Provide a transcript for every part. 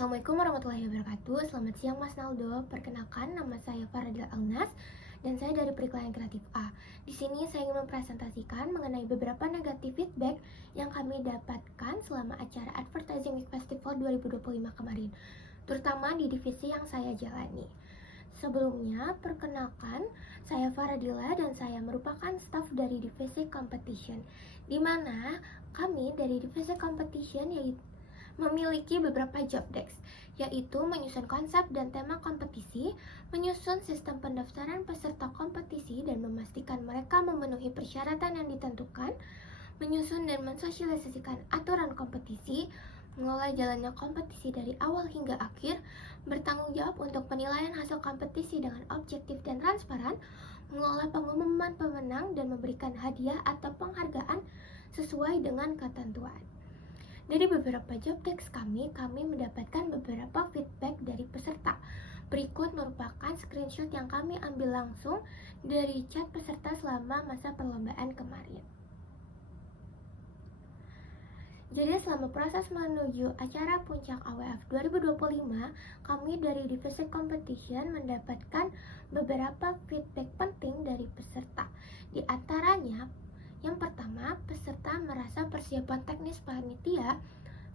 Assalamualaikum warahmatullahi wabarakatuh. Selamat siang Mas Naldo. Perkenalkan, nama saya Faradil Alnas dan saya dari Periklanan Kreatif A. Di sini saya ingin mempresentasikan mengenai beberapa negatif feedback yang kami dapatkan selama acara Advertising Week Festival 2025 kemarin, terutama di divisi yang saya jalani. Sebelumnya, perkenalkan, saya Faradila dan saya merupakan staf dari divisi competition, di mana kami dari divisi competition memiliki beberapa job desk, yaitu menyusun konsep dan tema kompetisi, menyusun sistem pendaftaran peserta kompetisi dan memastikan mereka memenuhi persyaratan yang ditentukan, menyusun dan mensosialisasikan aturan kompetisi, mengelola jalannya kompetisi dari awal hingga akhir, bertanggung jawab untuk penilaian hasil kompetisi dengan objektif dan transparan, mengelola pengumuman pemenang dan memberikan hadiah atau penghargaan sesuai dengan ketentuan. Dari beberapa job desk kami mendapatkan beberapa feedback dari peserta. Berikut merupakan screenshot yang kami ambil langsung dari chat peserta selama masa perlombaan kemarin. Jadi selama proses menuju acara puncak AWF 2025, kami dari divisi competition mendapatkan beberapa feedback penting dari peserta. Di antaranya, yang pertama, peserta merasa persiapan teknis panitia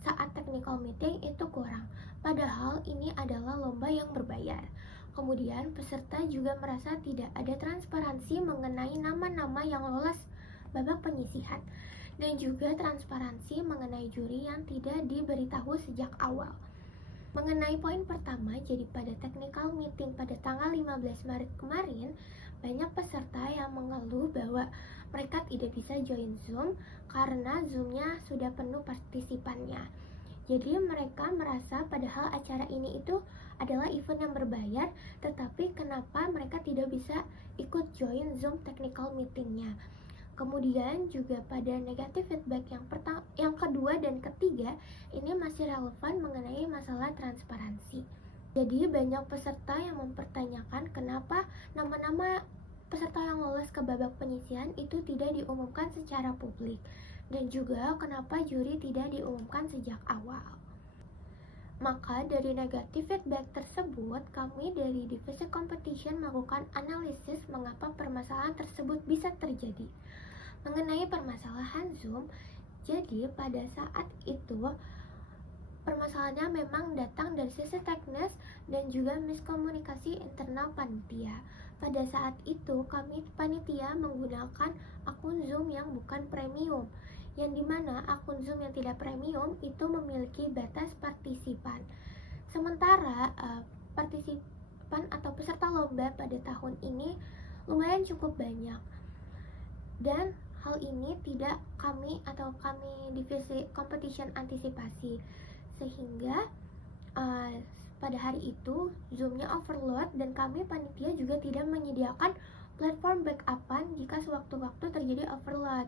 saat technical meeting itu kurang, padahal ini adalah lomba yang berbayar. Kemudian, peserta juga merasa tidak ada transparansi mengenai nama-nama yang lolos babak penyisihan, dan juga transparansi mengenai juri yang tidak diberitahu sejak awal. Mengenai poin pertama, jadi pada technical meeting pada tanggal 15 Maret kemarin, banyak peserta yang mengeluh bahwa mereka tidak bisa join Zoom karena Zoom-nya sudah penuh partisipannya. Jadi mereka merasa padahal acara ini itu adalah event yang berbayar, tetapi kenapa mereka tidak bisa ikut join Zoom technical meeting-nya. Kemudian juga pada negatif feedback yang kedua dan ketiga, ini masih relevan mengenai masalah transparansi. Jadi banyak peserta yang mempertanyakan kenapa nama-nama peserta yang lolos ke babak penyisihan itu tidak diumumkan secara publik, dan juga kenapa juri tidak diumumkan sejak awal. Maka dari negatif feedback tersebut, kami dari divisi competition melakukan analisis mengapa permasalahan tersebut bisa terjadi. Mengenai permasalahan Zoom, jadi pada saat itu permasalahannya memang datang dari sisi teknis dan juga miskomunikasi internal panitia. Pada saat itu kami panitia menggunakan akun Zoom yang bukan premium, yang dimana akun Zoom yang tidak premium itu memiliki batas partisipan. Sementara partisipan atau peserta lomba pada tahun ini lumayan cukup banyak, dan hal ini tidak kami divisi competition antisipasi, sehingga pada hari itu Zoom-nya overload dan kami panitia juga tidak menyediakan platform backup-an jika sewaktu-waktu terjadi overload.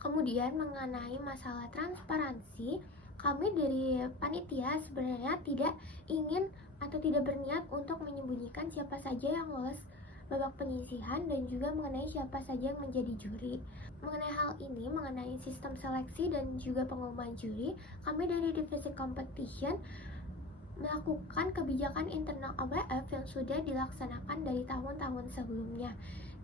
Kemudian mengenai masalah transparansi, kami dari panitia sebenarnya tidak ingin atau tidak berniat untuk menyembunyikan siapa saja yang lolos babak penyisihan dan juga mengenai siapa saja yang menjadi juri. Mengenai hal ini, mengenai sistem seleksi dan juga pengumuman juri, kami dari divisi competition melakukan kebijakan internal AWF yang sudah dilaksanakan dari tahun-tahun sebelumnya,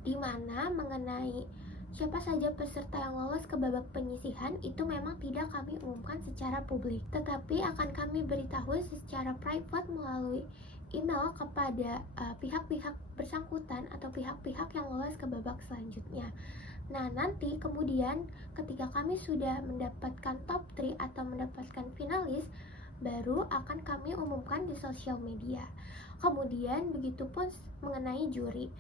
di mana mengenai siapa saja peserta yang lolos ke babak penyisihan itu memang tidak kami umumkan secara publik, tetapi akan kami beritahu secara private melalui email kepada pihak-pihak bersangkutan atau pihak-pihak yang lolos ke babak selanjutnya. Nah, nanti kemudian ketika kami sudah mendapatkan top 3 atau mendapatkan finalis, baru akan kami umumkan di sosial media. Kemudian begitupun mengenai juri.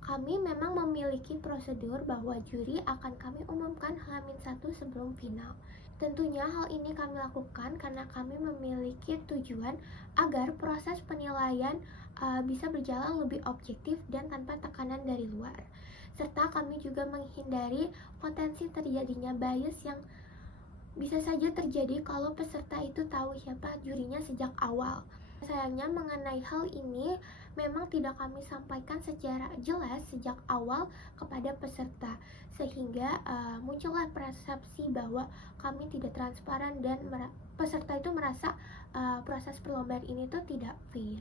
Kami memang memiliki prosedur bahwa juri akan kami umumkan H-1 sebelum final. Tentunya hal ini kami lakukan karena kami memiliki tujuan agar proses penilaian bisa berjalan lebih objektif dan tanpa tekanan dari luar. Serta kami juga menghindari potensi terjadinya bias yang bisa saja terjadi kalau peserta itu tahu siapa jurinya sejak awal. Sayangnya mengenai hal ini memang tidak kami sampaikan secara jelas sejak awal kepada peserta, sehingga muncullah persepsi bahwa kami tidak transparan dan peserta itu merasa proses perlombaan ini tuh tidak fair.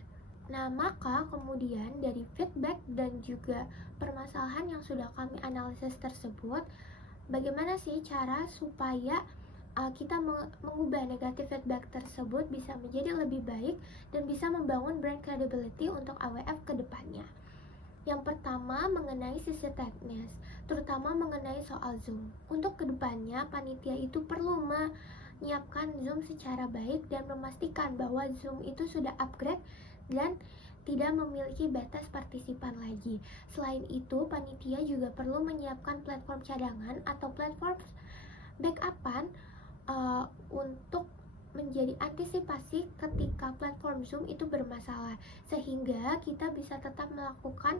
Nah, maka kemudian dari feedback dan juga permasalahan yang sudah kami analisis tersebut, bagaimana sih cara supaya kita mengubah negatif feedback tersebut bisa menjadi lebih baik dan bisa membangun brand credibility untuk AWF ke depannya. Yang pertama mengenai sisi teknis, terutama mengenai soal Zoom. Untuk kedepannya, panitia itu perlu menyiapkan Zoom secara baik dan memastikan bahwa Zoom itu sudah upgrade dan tidak memiliki batas partisipan lagi. Selain itu, panitia juga perlu menyiapkan platform cadangan atau platform backupan untuk menjadi antisipasi ketika platform Zoom itu bermasalah, sehingga kita bisa tetap melakukan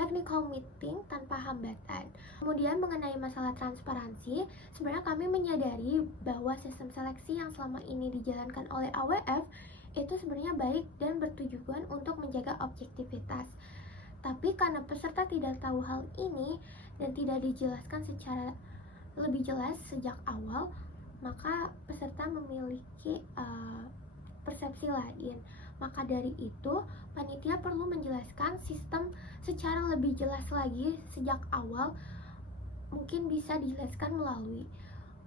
technical meeting tanpa hambatan. Kemudian mengenai masalah transparansi, sebenarnya kami menyadari bahwa sistem seleksi yang selama ini dijalankan oleh AWF itu sebenarnya baik dan bertujuan untuk menjaga objektivitas. Tapi karena peserta tidak tahu hal ini dan tidak dijelaskan secara lebih jelas sejak awal, maka peserta memiliki persepsi lain. Maka dari itu, panitia perlu menjelaskan sistem secara lebih jelas lagi sejak awal. Mungkin bisa dijelaskan melalui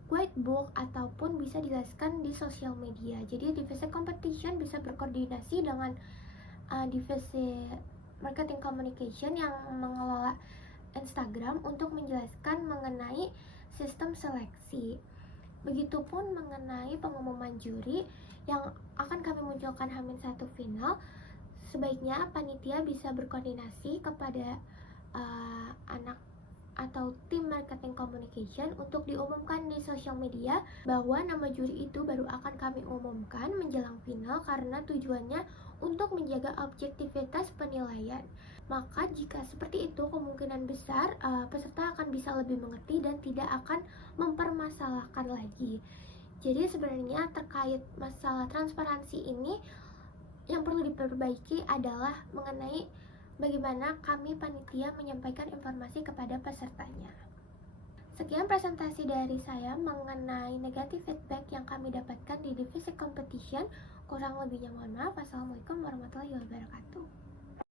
guidebook ataupun bisa dijelaskan di sosial media. Jadi divisi competition bisa berkoordinasi dengan divisi marketing communication yang mengelola Instagram untuk menjelaskan mengenai sistem seleksi. Begitupun mengenai pengumuman juri yang akan kami munculkan H-1 final, sebaiknya panitia bisa berkoordinasi kepada anak atau tim marketing communication untuk diumumkan di sosial media bahwa nama juri itu baru akan kami umumkan menjelang final karena tujuannya untuk menjaga objektivitas penilaian. Maka jika seperti itu, kemungkinan besar peserta akan bisa lebih mengerti dan tidak akan mempermasalahkan lagi. Jadi sebenarnya terkait masalah transparansi ini, yang perlu diperbaiki adalah mengenai bagaimana kami panitia menyampaikan informasi kepada pesertanya. Sekian presentasi dari saya mengenai negatif feedback yang kami dapatkan di divisi competition. Kurang lebihnya mohon maaf. Wassalamualaikum warahmatullahi wabarakatuh.